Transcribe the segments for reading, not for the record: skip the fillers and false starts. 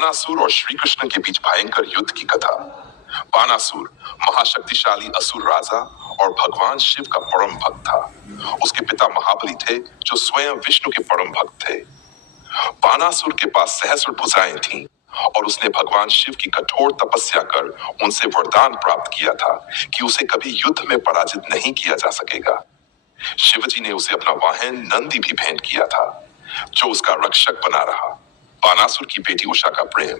बानासुर और श्री कृष्ण के बीच भयंकर युद्ध की कथा। बानासुर महाशक्तिशाली असुर राजा और भगवान शिव का परम भक्त था। उसके पिता महाबली थे जो स्वयं विष्णु के परम भक्त थे। बानासुर के पास सहस्र भुजाएं थीं और उसने भगवान शिव की कठोर तपस्या कर उनसे वरदान प्राप्त किया था कि उसे कभी युद्ध में पराजित नहीं किया जा सकेगा। शिवजी ने उसे अपना वाहन नंदी भी भेंट किया था जो उसका रक्षक बना रहा। बानासुर की बेटी उषा का प्रेम।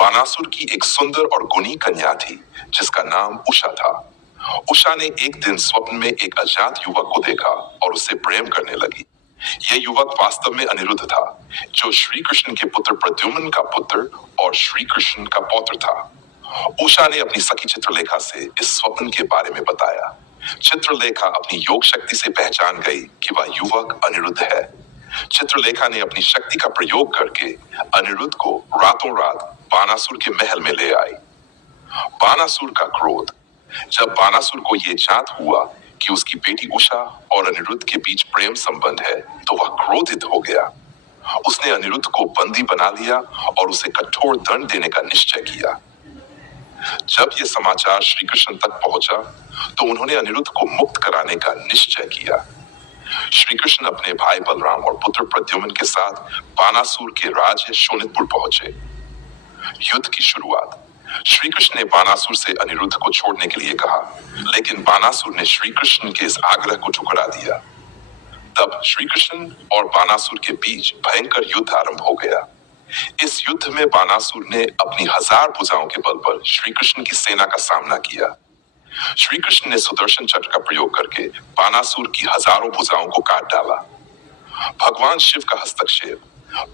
बानासुर की एक सुंदर और गुणी कन्या थी जिसका नाम उषा था। उषा ने एक दिन स्वप्न में एक अज्ञात युवक को देखा और उससे प्रेम करने लगी। यह युवक वास्तव में अनिरुद्ध था जो श्री कृष्ण के पुत्र प्रद्युम्न का पुत्र और श्री कृष्ण का पौत्र था। उषा ने अपनी सखी चित्रलेखा से इस स्वप्न के बारे में बताया। चित्रलेखा अपनी योग शक्ति से पहचान गई कि वह युवक अनिरुद्ध है। चित्रलेखा ने अपनी शक्ति का प्रयोग करके अनिरुद्ध को रातों रात बानासुर के महल में ले आई। बानासुर का क्रोध। जब बानासुर को यह ज्ञात हुआ कि उसकी बेटी उषा और अनिरुद्ध के बीच प्रेम संबंध है तो वह क्रोधित हो गया। उसने अनिरुद्ध को बंदी बना लिया और उसे कठोर दंड देने का निश्चय किया। जब यह समाचार श्री कृष्ण तक पहुंचा तो उन्होंने अनिरुद्ध को मुक्त कराने का निश्चय किया। श्री कृष्ण अपने भाई बलराम और पुत्र प्रद्युम्न के साथ बानासुर के राज्य शोणितपुर पहुंचे। युद्ध की शुरुआत। श्री कृष्ण ने बानासुर से अनिरुद्ध को छोड़ने के लिए कहा, लेकिन बानासुर ने श्री कृष्ण के इस आग्रह को ठुकरा दिया। तब श्री कृष्ण और बानासुर के बीच भयंकर युद्ध आरंभ हो गया। इस युद्ध में बानासुर ने अपनी 1000 भुजाओं के बल पर श्री कृष्ण की सेना का सामना किया। श्री कृष्ण ने सुदर्शन चक्र का प्रयोग करके बानासुर की हजारों भुजाओं को काट डाला। भगवान शिव का हस्तक्षेप।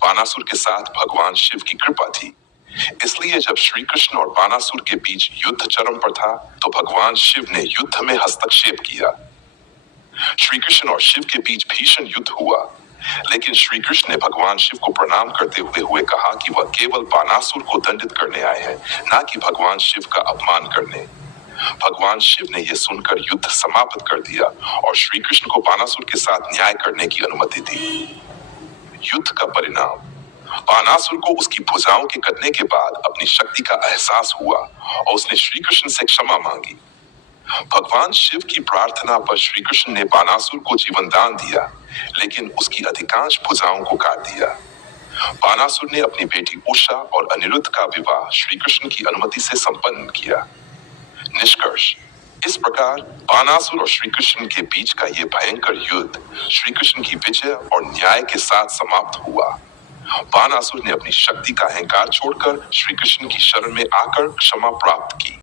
बानासुर के साथ भगवान शिव की कृपा थी, इसलिए जब श्री कृष्ण और बानासुर के बीच युद्ध चरम पर था तो भगवान शिव ने युद्ध में हस्तक्षेप किया। श्री कृष्ण और शिव के बीच भीषण युद्ध हुआ, लेकिन श्री कृष्ण ने भगवान शिव को प्रणाम करते हुए कहा कि वह केवल बानासुर को दंडित करने आए हैं, ना कि भगवान शिव का अपमान करने। भगवान शिव ने यह सुनकर युद्ध समाप्त कर दिया और श्री कृष्ण को बानासुर के साथ न्याय करने की अनुमति दी। युद्ध का परिणाम। बानासुर को उसकी भुजाओं के कटने के बाद अपनी शक्ति का एहसास हुआ और उसने श्री कृष्ण से क्षमा मांगी। भगवान शिव की प्रार्थना पर श्री कृष्ण ने बानासुर को जीवन दान दिया, लेकिन उसकी अधिकांश भुजाओं को काट दिया। बानासुर ने अपनी बेटी उषा और अनिरुद्ध का विवाह श्री कृष्ण की अनुमति से संपन्न किया। निष्कर्ष। इस प्रकार बानासुर और श्री कृष्ण के बीच का यह भयंकर युद्ध श्री कृष्ण की विजय और न्याय के साथ समाप्त हुआ। बानासुर ने अपनी शक्ति का अहंकार छोड़कर श्री कृष्ण की शरण में आकर क्षमा प्राप्त की।